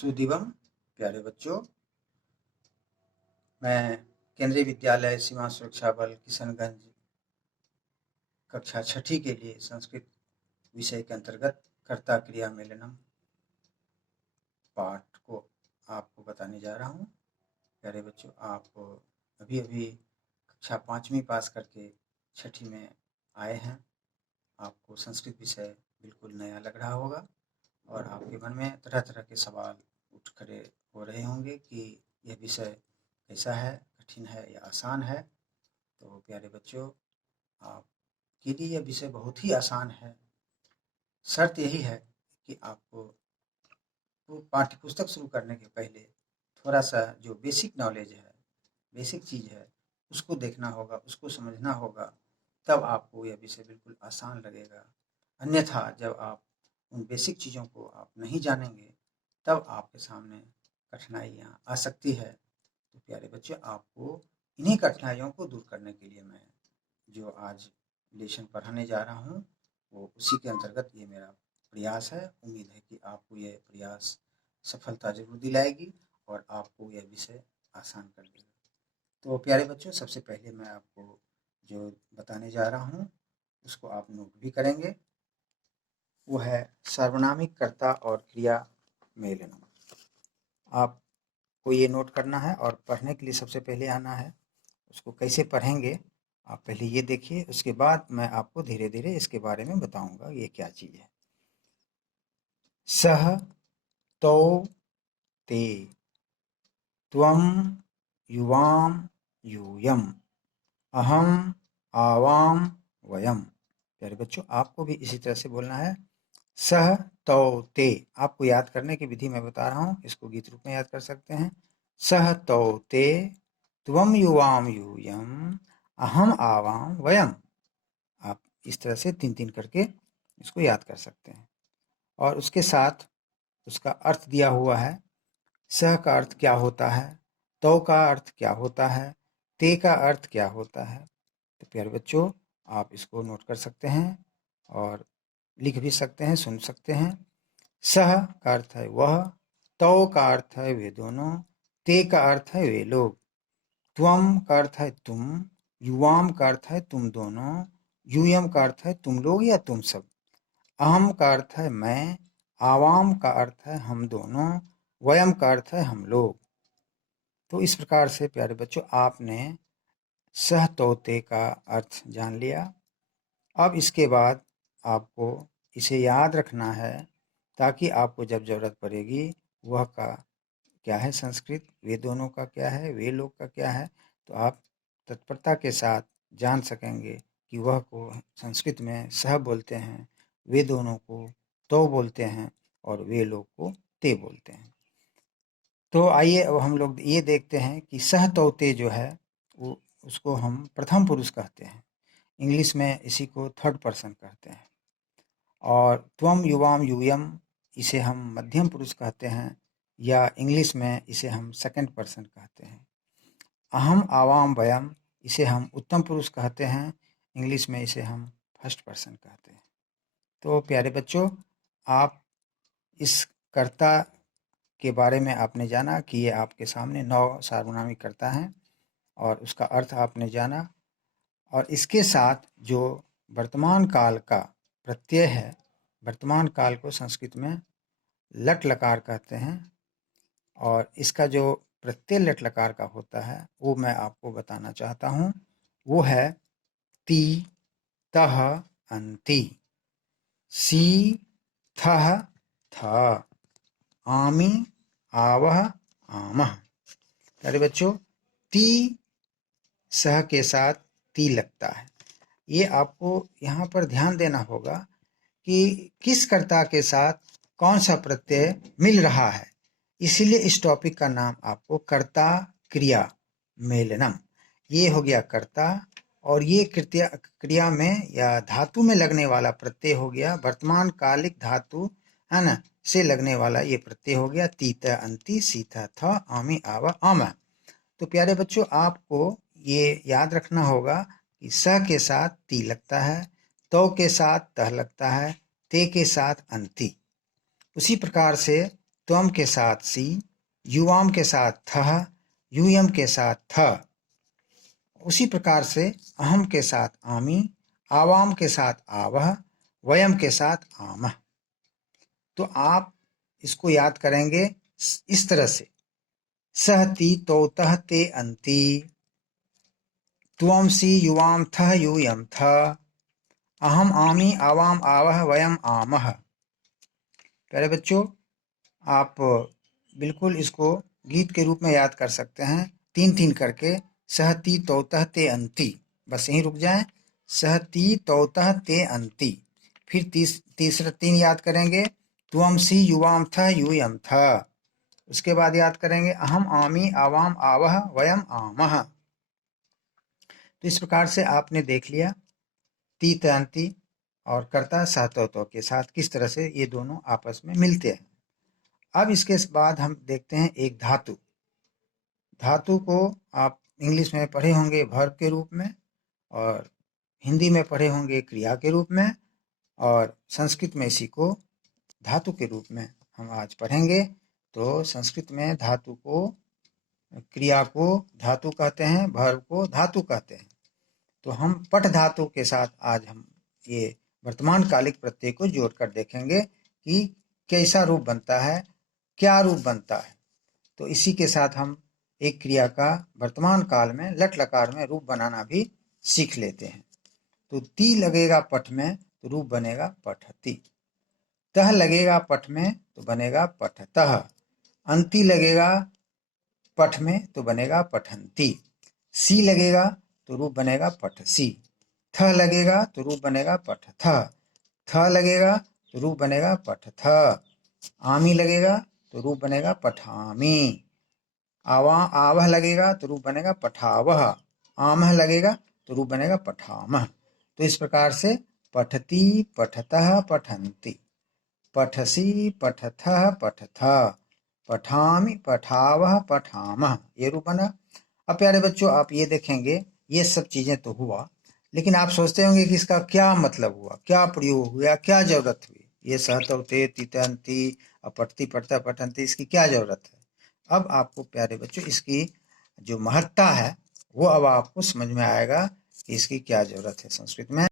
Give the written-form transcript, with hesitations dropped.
सुदीवम प्यारे बच्चों, मैं केंद्रीय विद्यालय सीमा सुरक्षा बल किशनगंज कक्षा छठी के लिए संस्कृत विषय के अंतर्गत कर्ता क्रिया मेलनम पाठ को आपको बताने जा रहा हूँ। प्यारे बच्चों, आप अभी अभी कक्षा 5वीं पास करके छठी में आए हैं। आपको संस्कृत विषय बिल्कुल नया लग रहा होगा और आपके मन में तरह तरह के सवाल उठ खड़े हो रहे होंगे कि यह विषय कैसा है, कठिन है या आसान है। तो प्यारे बच्चों, आपके लिए यह विषय बहुत ही आसान है। शर्त यही है कि आपको पाठ्य पुस्तक शुरू करने के पहले थोड़ा सा जो बेसिक नॉलेज है, बेसिक चीज़ है, उसको देखना होगा, उसको समझना होगा, तब आपको यह विषय बिल्कुल आसान लगेगा। अन्यथा जब आप उन बेसिक चीज़ों को आप नहीं जानेंगे, तब आपके सामने कठिनाइयाँ आ सकती है। तो प्यारे बच्चे, आपको इन्हीं कठिनाइयों को दूर करने के लिए मैं जो आज लेसन पढ़ाने जा रहा हूँ, वो उसी के अंतर्गत ये मेरा प्रयास है। उम्मीद है कि आपको ये प्रयास सफलता ज़रूर दिलाएगी और आपको यह विषय आसान कर देगा। तो प्यारे बच्चों, सबसे पहले मैं आपको जो बताने जा रहा हूँ उसको आप नोट भी करेंगे। वो है सार्वनामिक कर्ता और क्रिया मेलनम। आपको ये नोट करना है और पढ़ने के लिए सबसे पहले आना है। उसको कैसे पढ़ेंगे आप पहले ये देखिए, उसके बाद मैं आपको धीरे धीरे इसके बारे में बताऊंगा ये क्या चीज़ है। सह तौ ते त्वं युवां यूयम् अहम आवाम वयम। प्यारे बच्चों, आपको भी इसी तरह से बोलना है। सह तौ ते, आपको याद करने की विधि मैं बता रहा हूँ, इसको गीत रूप में याद कर सकते हैं। सह तौ ते त्वं युवाम यूयम अहम आवाम वयम। आप इस तरह से 3-3 करके इसको याद कर सकते हैं। और उसके साथ उसका अर्थ दिया हुआ है। सह का अर्थ क्या होता है, तो का अर्थ क्या होता है, ते का अर्थ क्या होता है। तो प्यारे बच्चों, आप इसको नोट कर सकते हैं और लिख भी सकते हैं, सुन सकते हैं। सह का अर्थ है वह, तो का अर्थ है वे दोनों, ते का अर्थ है वे लोग, त्वम का अर्थ है तुम, युवाम का अर्थ है तुम दोनों, यूयम का अर्थ है तुम लोग या तुम सब, अहम का अर्थ है मैं, आवाम का अर्थ है हम दोनों, वयम का अर्थ है हम लोग। तो इस प्रकार से प्यारे बच्चों, आपने सह तोते का अर्थ जान लिया। अब इसके बाद आपको इसे याद रखना है, ताकि आपको जब ज़रूरत पड़ेगी वह का क्या है संस्कृत, वे दोनों का क्या है, वे लोग का क्या है, तो आप तत्परता के साथ जान सकेंगे कि वह को संस्कृत में सह बोलते हैं, वे दोनों को तो बोलते हैं और वे लोग को ते बोलते हैं। तो आइए अब हम लोग ये देखते हैं कि सह तोते जो है वो उसको हम प्रथम पुरुष कहते हैं। इंग्लिश में इसी को थर्ड पर्सन कहते हैं। और त्वम युवाम यूयम, इसे हम मध्यम पुरुष कहते हैं, या इंग्लिश में इसे हम सेकंड पर्सन कहते हैं। अहम आवाम वयम, इसे हम उत्तम पुरुष कहते हैं, इंग्लिश में इसे हम फर्स्ट पर्सन कहते हैं। तो प्यारे बच्चों, आप इस कर्ता के बारे में आपने जाना कि ये आपके सामने 9 सार्वनामिक कर्ता हैं और उसका अर्थ आपने जाना। और इसके साथ जो वर्तमान काल का प्रत्यय है, वर्तमान काल को संस्कृत में लट लकार कहते हैं, और इसका जो प्रत्यय लट लकार का होता है वो मैं आपको बताना चाहता हूँ। वो है ती, तह, अंति, सी, थह, थ, आमी, आवह, आमह। अरे बच्चों, ती सह के साथ ती लगता है। ये आपको यहाँ पर ध्यान देना होगा कि किस कर्ता के साथ कौन सा प्रत्यय मिल रहा है। इसीलिए इस टॉपिक का नाम आपको कर्ता क्रिया मेलनम। ये हो गया कर्ता, और ये क्रिया में या धातु में लगने वाला प्रत्यय हो गया वर्तमान कालिक धातु, है ना, से लगने वाला ये प्रत्यय हो गया तीत अंति, सीथा थ, आमी आवा आम। तो प्यारे बच्चों, आपको ये याद रखना होगा कि स के साथ ती लगता है, तो के साथ तह लगता है, ते के साथ अंति। उसी प्रकार से त्वम के साथ सी, युवाम के साथ थह, यूयम के साथ थ। उसी प्रकार से अहम के साथ आमी, आवाम के साथ आवह, वयम के साथ आमह। तो आप इसको याद करेंगे इस तरह से, सहती तो तह ते अंती, त्वम सी युवाम थह यूयम थ, अहम आमी आवाम आवह वयम आमह। प्यारे बच्चों, आप बिल्कुल इसको गीत के रूप में याद कर सकते हैं, 3-3 करके। सहती तौतह ते अंती, बस यहीं रुक जाएं। सहती तौतह ते अंती, फिर तीसरा 3 याद करेंगे, त्वम सी युवाम थ यूयम थ। उसके बाद याद करेंगे अहम आमी आवाम आवह वयम आमह। तो इस प्रकार से आपने देख लिया ती अंती और कर्ता सहतोतो के साथ किस तरह से ये दोनों आपस में मिलते हैं। अब इसके बाद हम देखते हैं एक धातु। धातु को आप इंग्लिश में पढ़े होंगे वर्ब के रूप में, और हिंदी में पढ़े होंगे क्रिया के रूप में, और संस्कृत में इसी को धातु के रूप में हम आज पढ़ेंगे। तो संस्कृत में धातु को, क्रिया को धातु कहते हैं, वर्ब को धातु कहते हैं। तो हम पठ धातु के साथ आज हम ये वर्तमान कालिक प्रत्यय को जोड़कर देखेंगे कि कैसा रूप बनता है, क्या रूप बनता है। तो इसी के साथ हम एक क्रिया का वर्तमान काल में लट लकार में रूप बनाना भी सीख लेते हैं। तो ती लगेगा पठ में तो रूप बनेगा पठती, तह लगेगा पठ में तो बनेगा पठतः, अंति लगेगा पठ में तो बनेगा पठंती, सी लगेगा तो रूप बनेगा पठसी, थ लगेगा तो रूप बनेगा पठथ, थ लगेगा तो रूप बनेगा पठथ, आमी लगेगा तो रूप बनेगा पठामी, आवह लगेगा तो रूप बनेगा पठावह, आमह लगेगा तो रूप बनेगा पठामह। तो इस प्रकार से पठती पठतः पठंती, पठसी पठथः पठथ, पठामी पठावह पठामह, ये रूप बना। अब प्यारे बच्चों, आप ये देखेंगे ये सब चीजें तो हुआ, लेकिन आप सोचते होंगे कि इसका क्या मतलब हुआ, क्या प्रयोग हुआ, क्या जरूरत हुई। ये सहतवते तितंती पठती पठता पठंती, इसकी क्या जरूरत है। अब आपको प्यारे बच्चों इसकी जो महत्ता है वो अब आपको समझ में आएगा कि इसकी क्या जरूरत है संस्कृत में।